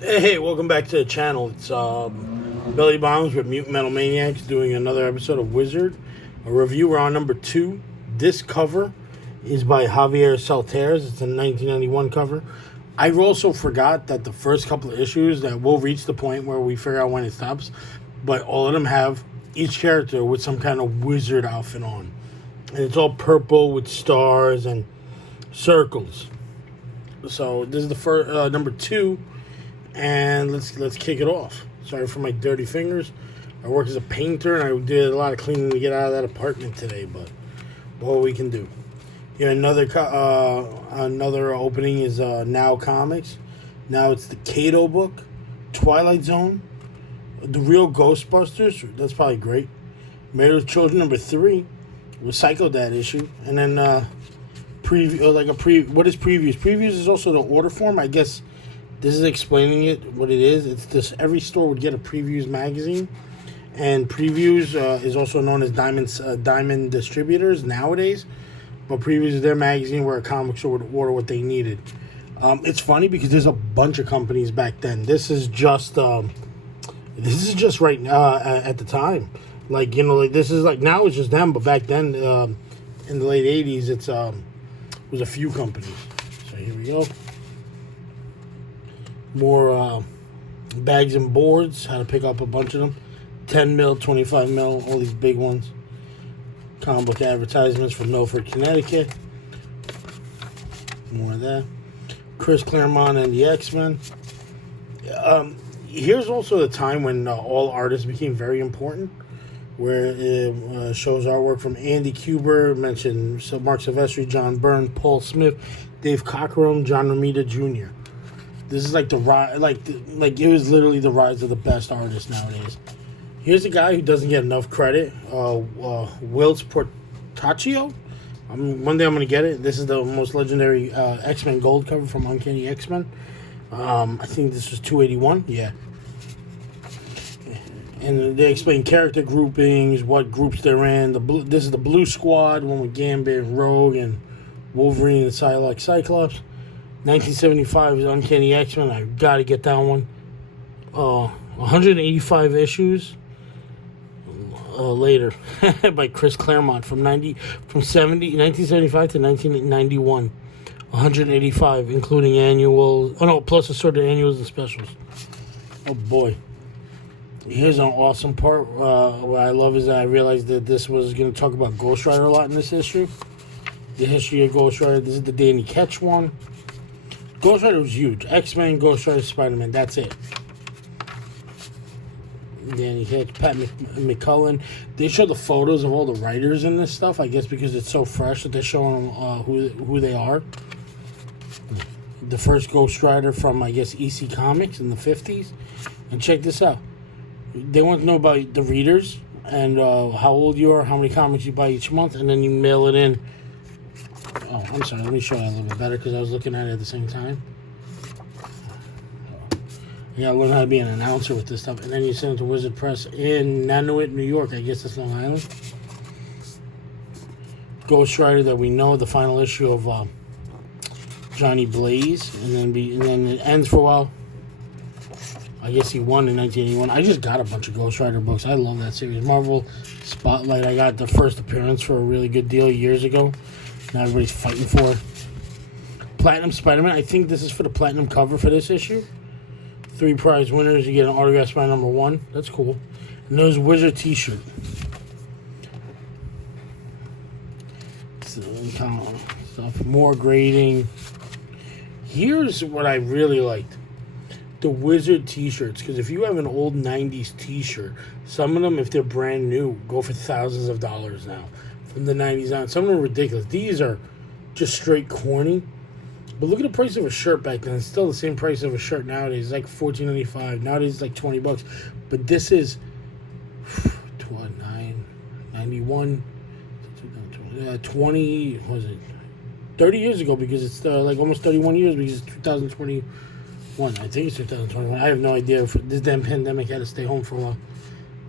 Hey, welcome back to the channel. It's Billy Bombs with Mutant Metal Maniacs doing another episode of Wizard. A review. We're on number 2. This cover is by Javier Saltares. It's a 1991 cover. I also forgot that the first couple of issues that will reach the point where we figure out when it stops, but all of them have each character with some kind of wizard outfit on. And it's all purple with stars and circles. So this is the first number 2. And let's kick it off. Sorry for my dirty fingers. I work as a painter, and I did a lot of cleaning to get out of that apartment today. But what we can do. Here, another opening is Now Comics. Now it's the Kato book, Twilight Zone, The Real Ghostbusters. That's probably great. Married with Children number 3, with Psycho Dad issue, and then preview. What is previews? Previews is also the order form, I guess. This is explaining it, what it is. It's this, every store would get a Previews magazine. And Previews is also known as Diamond Distributors nowadays. But Previews is their magazine where a comic store would order what they needed. It's funny because there's a bunch of companies back then. This is just right now at the time. Like, this is like, now it's just them. But back then, in the late 80s, it was a few companies. So here we go. More bags and boards, how to pick up a bunch of them. 10 mil, 25 mil, all these big ones. Comic book advertisements from Milford, Connecticut. More of that. Chris Claremont and the X-Men. Here's also the time when all artists became very important, where it shows artwork from Andy Kubert, mentioned Mark Silvestri, John Byrne, Paul Smith, Dave Cockrum, John Romita Jr. This is like the rise, like it was literally the rise of the best artists nowadays. Here's a guy who doesn't get enough credit, Whilce Portacio. One day I'm gonna get it. This is the most legendary X-Men Gold cover from Uncanny X-Men. I think this was 281. Yeah. And they explain character groupings, what groups they're in. This is the Blue Squad, one with Gambit, Rogue, and Wolverine and Psylocke Cyclops. 1975 is Uncanny X-Men. I gotta get that one. 185 issues later by Chris Claremont from 1975 to 1991. 185, including annual. Oh no, plus assorted annuals and specials. Oh boy. Here's an awesome part. What I love is that I realized that this was going to talk about Ghost Rider a lot in this issue. The history of Ghost Rider. This is the Danny Ketch one. Ghost Rider was huge. X-Men, Ghost Rider, Spider-Man. That's it. Danny Ketch, Pat McCullen. They show the photos of all the writers in this stuff, I guess because it's so fresh that they're showing them who they are. The first Ghost Rider from, I guess, EC Comics in the 50s. And check this out. They want to know about the readers and how old you are, how many comics you buy each month, and then you mail it in. Oh, I'm sorry. Let me show you a little bit better because I was looking at it at the same time. You gotta learn how to be an announcer with this stuff. And then you send it to Wizard Press in Nanuet, New York. I guess that's Long Island. Ghost Rider that we know, the final issue of Johnny Blaze. And then it ends for a while. I guess he won in 1981. I just got a bunch of Ghost Rider books. I love that series. Marvel Spotlight. I got the first appearance for a really good deal years ago. Now everybody's fighting for it. Platinum Spider-Man. I think this is for the platinum cover for this issue. 3 prize winners. You get an autograph by number 1. That's cool. And there's a Wizard t-shirt. Stuff. More grading. Here's what I really liked. The Wizard t-shirts. Because if you have an old 90s t-shirt, some of them, if they're brand new, go for thousands of dollars now. From the 90s on. Some of them are ridiculous. These are just straight corny. But look at the price of a shirt back then. It's still the same price of a shirt nowadays. It's like $14.95. Nowadays it's like $20. But this is 91, 20, what was it? 30 years ago because it's like almost 31 years because it's 2021. I think it's 2021. I have no idea. This damn pandemic had to stay home for a while.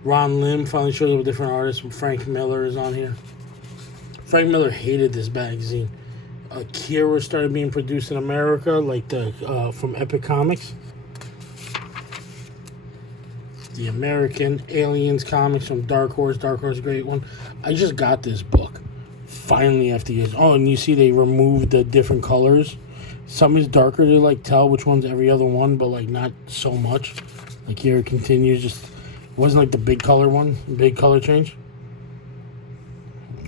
Ron Lim finally shows up with different artists. Frank Miller is on here. Frank Miller hated this magazine. Kira started being produced in America, like from Epic Comics. The American Aliens comics from Dark Horse. Dark Horse is a great one. I just got this book. Finally, after years. Oh, and you see they removed the different colors. Some is darker to like tell which one's every other one, but like not so much. Like here it continues, just it wasn't like the big color one, big color change.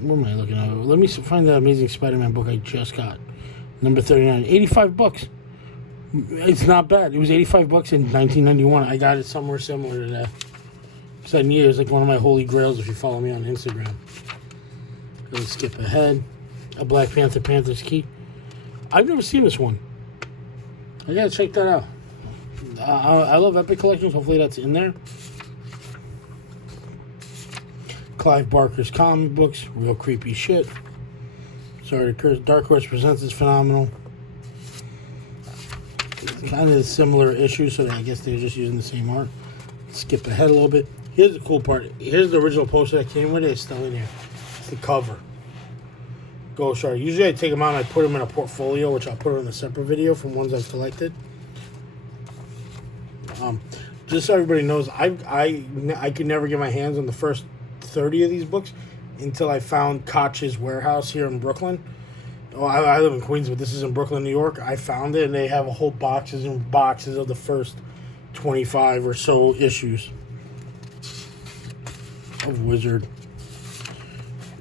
What am I looking at? Let me find that Amazing Spider-Man book I just got. Number 39. 85 bucks. It's not bad. It was 85 bucks in 1991. I got it somewhere similar to that. Because I need it. It's like one of my holy grails if you follow me on Instagram. Let's skip ahead. A Black Panther, Panther's Key. I've never seen this one. I gotta check that out. I love Epic Collections. Hopefully that's in there. Clive Barker's comic books. Real creepy shit. Sorry to curse. Dark Horse Presents is phenomenal. Kind of similar issues, so I guess they're just using the same art. Skip ahead a little bit. Here's the cool part. Here's the original poster that came with it. It's still in here. It's the cover. Ghost Rider. Usually I take them out and I put them in a portfolio, which I'll put in a separate video from ones I've collected. Just so everybody knows, I could never get my hands on the first 30 of these books until I found Koch's warehouse here in Brooklyn. Oh, I live in Queens, but this is in Brooklyn, New York. I found it, and they have a whole boxes and boxes of the first 25 or so issues of Wizard.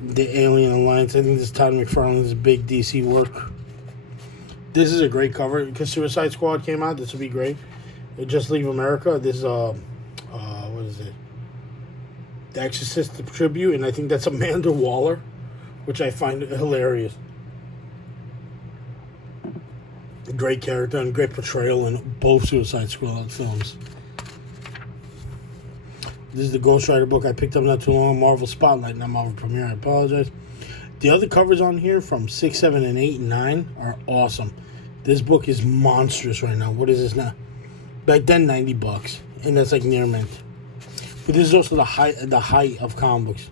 The Alien Alliance. I think this is Todd McFarlane's big DC work. This is a great cover because Suicide Squad came out. This would be great. Just Leave America. This is what is it? The Exorcist the tribute, and I think that's Amanda Waller, which I find hilarious. Great character and great portrayal in both Suicide Squad films. This is the Ghost Rider book I picked up not too long. Marvel Spotlight, not Marvel Premiere. I apologize. The other covers on here from 6, 7, and 8, and 9 are awesome. This book is monstrous right now. What is this now? Back then, 90 bucks, and that's like near mint. But this is also the height of comic books.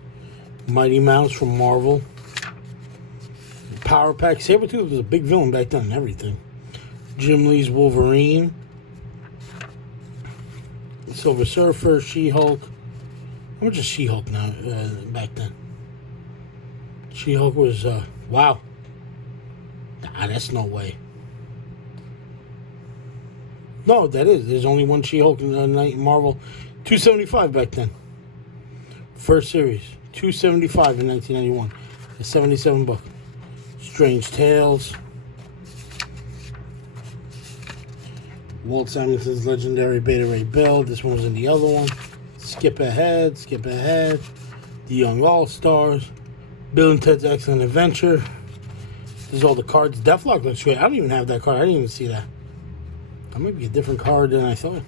Mighty Mouse from Marvel. Power Pack. Sabretooth was a big villain back then and everything. Jim Lee's Wolverine. Silver Surfer, She-Hulk. How much is She-Hulk now back then? She-Hulk was, wow. Nah, that's no way. No, that is. There's only one She-Hulk in Marvel. $275 back then. First series. $275 in 1991. A 77 book. Strange Tales. Walt Simonson's legendary Beta Ray Bill. This one was in the other one. Skip ahead. The Young All-Stars. Bill and Ted's Excellent Adventure. This is all the cards. Deathlock looks great. I don't even have that card. I didn't even see that. That might be a different card than I thought.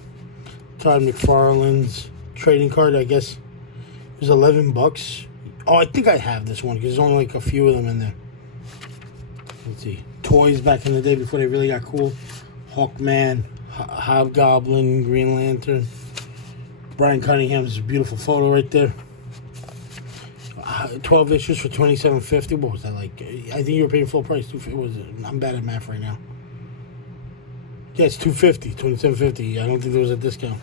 Todd McFarlane's trading card, I guess. It was 11 bucks. Oh, I think I have this one because there's only like a few of them in there. Let's see. Toys back in the day before they really got cool. Hawkman, Hobgoblin, Green Lantern. Brian Cunningham's beautiful photo right there. 12 issues for $27.50. What was that like? I think you were paying full price. I'm bad at math right now. Yeah, it's $250, $27.50. I don't think there was a discount.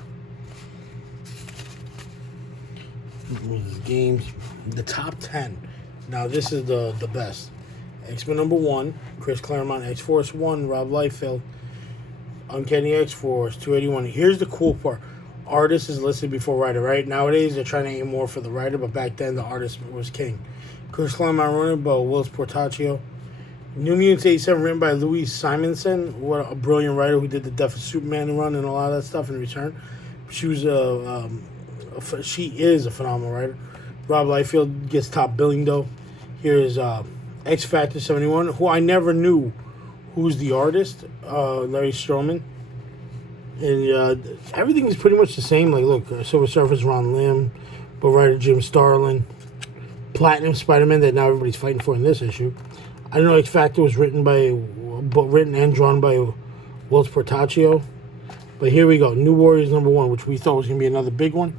What is this? Games. The top 10. Now this is the best. X-Men #1, Chris Claremont. X-Force 1, Rob Liefeld. Uncanny X-Force 281. Here's the cool part. Artist is listed before writer, right? Nowadays they're trying to aim more for the writer, but back then the artist was king. Chris Claremont wrote it by Will Portaccio. New Mutants 87 written by Louise Simonson. What a brilliant writer who did the Death of Superman run and a lot of that stuff in return. She is a phenomenal writer. Rob Liefeld gets top billing though. Here is X Factor 71, who I never knew who's the artist, Larry Stroman. And everything is pretty much the same. Like, look, Silver Surfer's Ron Lim, but writer Jim Starlin. Platinum Spider-Man that now everybody's fighting for in this issue. I don't know, X Factor was written and drawn by Will Portaccio. But here we go. New Warriors #1, which we thought was going to be another big one.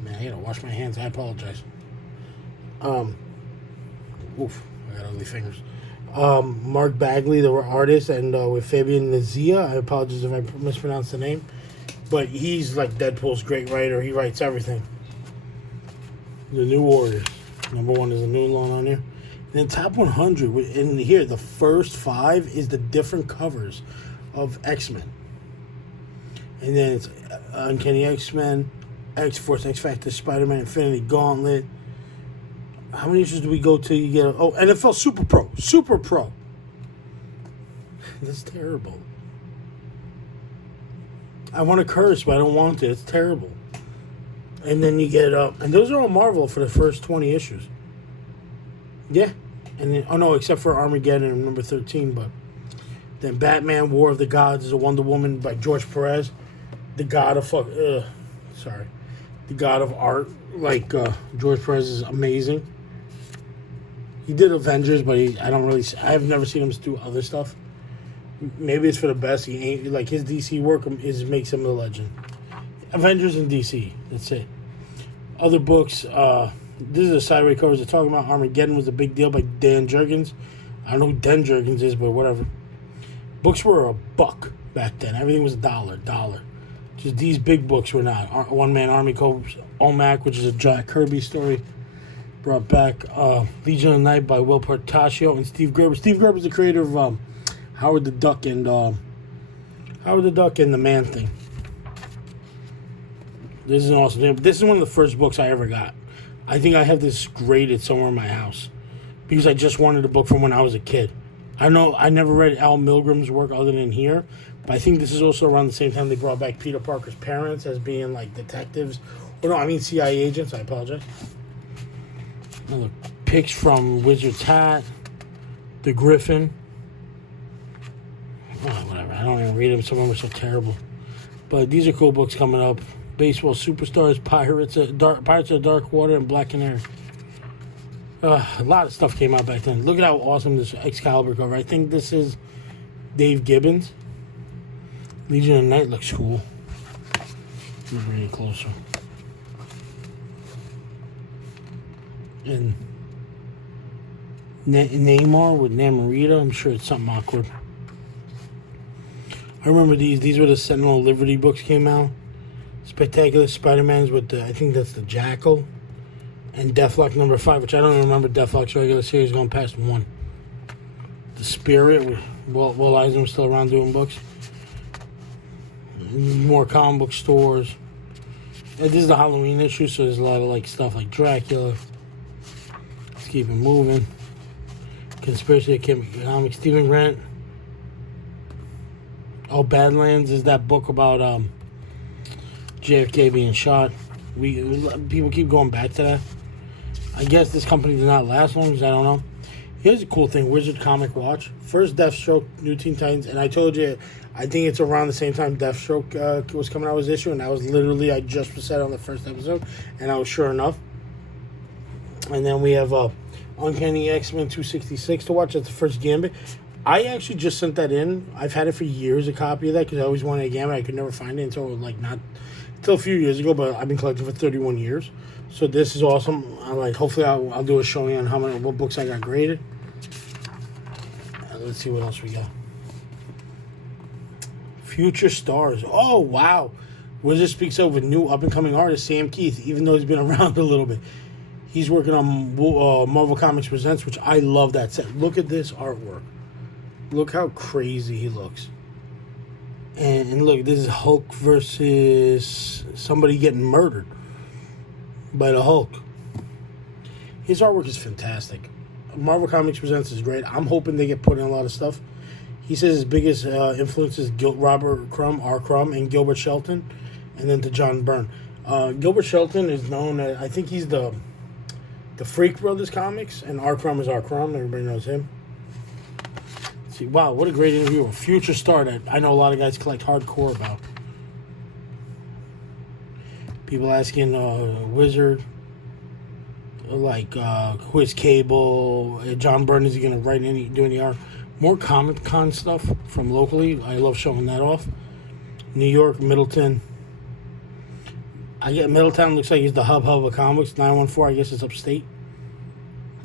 Man, I gotta wash my hands. I apologize. Oof, I got ugly fingers. Mark Bagley, the artist, and with Fabian Nizia. I apologize if I mispronounced the name. But he's like Deadpool's great writer. He writes everything. The New Warriors. Number 1 is a new one on here. And then top 100. In here, the first 5 is the different covers of X-Men. And then it's Uncanny X-Men, X-Force, X-Factor, Spider-Man, Infinity Gauntlet. How many issues do we go till you get... NFL Super Pro. Super Pro. That's terrible. I want to curse, but I don't want to. It's terrible. And then you get... and those are all Marvel for the first 20 issues. Yeah. And then... Oh, no, except for Armageddon, number 13, but... Then Batman, War of the Gods is a Wonder Woman by George Perez. The god of The god of art. Like, George Perez is amazing. He did Avengers, but I've never seen him do other stuff. Maybe it's for the best. He ain't... Like, his DC work makes him a legend. Avengers and DC. That's it. Other books, this is the sideway covers they're talking about. Armageddon was a big deal by Dan Jurgens. I don't know who Dan Jurgens is, but whatever. Books were $1 back then. Everything was $1. Just these big books were not. One Man Army Corps, OMAC, which is a Jack Kirby story. Brought back Legion of Night by Will Portacio and Steve Gerber. Steve Gerber is the creator of Howard the Duck and the Man-Thing. This is an awesome thing. This is one of the first books I ever got. I think I have this graded somewhere in my house because I just wanted a book from when I was a kid. I know I never read Al Milgram's work other than here, but I think this is also around the same time they brought back Peter Parker's parents as being like detectives. Or no, I mean CIA agents. I apologize. Another pics from Wizard's Hat, The Griffin. Oh, whatever. I don't even read them. Some of them are so terrible. But these are cool books coming up. Baseball Superstars, Pirates of the Dark Water, and Black Canary. A lot of stuff came out back then. Look at how awesome this Excalibur cover. I think this is Dave Gibbons. Legion of Night looks cool. Let me bring it closer. And Namor with Namorita. I'm sure it's something awkward. I remember these. These were the Sentinel Liberty books came out. Spectacular Spider-Man's with I think that's the Jackal. And Deathlock number 5, which I don't even remember Deathlock's regular series going past 1. The Spirit, with Will Eisner still around doing books. More comic book stores. And this is the Halloween issue, so there's a lot of like stuff like Dracula. Let's keep it moving. Conspiracy Comics, Stephen Grant. Oh, Badlands is that book about JFK being shot. People keep going back to that. I guess this company did not last long, because I don't know. Here's a cool thing, Wizard Comic Watch. First Deathstroke, New Teen Titans, and I told you, I think it's around the same time Deathstroke was coming out with this issue, and that was literally, I just said on the first episode, and I was sure enough. And then we have Uncanny X-Men 266 to watch. That's the first Gambit. I actually just sent that in. I've had it for years, a copy of that, because I always wanted a Gambit. I could never find it until a few years ago, but I've been collecting for 31 years. So this is awesome. Hopefully I'll do a showing on what books I got graded. Let's see what else we got. Future Stars. Oh, wow. Wizard speaks of a new up-and-coming artist, Sam Keith, even though he's been around a little bit. He's working on Marvel Comics Presents, which I love that set. Look at this artwork. Look how crazy he looks. And look, this is Hulk versus somebody getting murdered by the Hulk. His artwork is fantastic. Marvel Comics Presents is great. I'm hoping they get put in a lot of stuff. He says his biggest influences Robert Crumb, R. Crumb, and Gilbert Shelton, and then to John Byrne. Gilbert Shelton is known as, I think he's the Freak Brothers comics, and R. Crumb is R. Crumb. Everybody knows him. See, wow, what a great interview. A future star that I know a lot of guys collect hardcore about. People asking Wizard, who is Cable? John Byrne, is he going to do any art? More Comic Con stuff from locally. I love showing that off. New York, Middleton. I get Middletown looks like he's the hub of comics. 914, I guess it's upstate.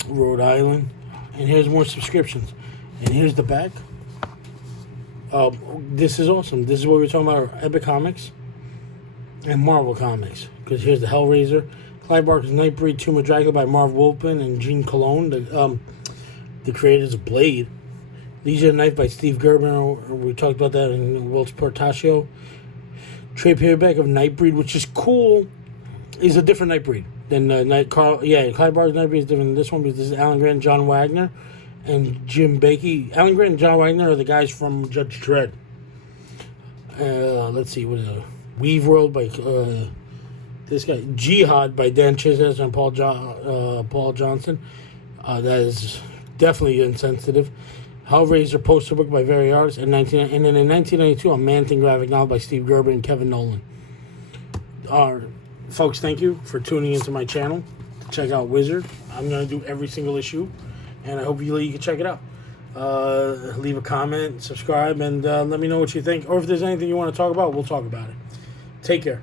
Rhode Island. And here's more subscriptions. And here's the back. This is awesome. This is what we were talking about, Epic Comics. and Marvel Comics. Because here's the Hellraiser. Clive Barker's Nightbreed, Tomb of Dracula by Marv Wolfman and Gene Cologne, the creators of Blade. Legion of Night by Steve Gerber. We talked about that in Wilts Portacio. Trade paperback of Nightbreed, which is cool, is a different Nightbreed than Clive Barker's Nightbreed is different than this one because this is Alan Grant and John Wagner and Jim Bakey. Alan Grant and John Wagner are the guys from Judge Dredd. Let's see, what is it? Weave World by this guy. Jihad by Dan Chisholm and Paul Johnson. That is definitely insensitive. Hellraiser poster book by Very Artists. And then in 1992, a Man-Thing graphic novel by Steve Gerber and Kevin Nolan. Folks, thank you for tuning into my channel. Check out Wizard. I'm going to do every single issue, and I hope you can check it out. Leave a comment, subscribe, and let me know what you think. Or if there's anything you want to talk about, we'll talk about it. Take care.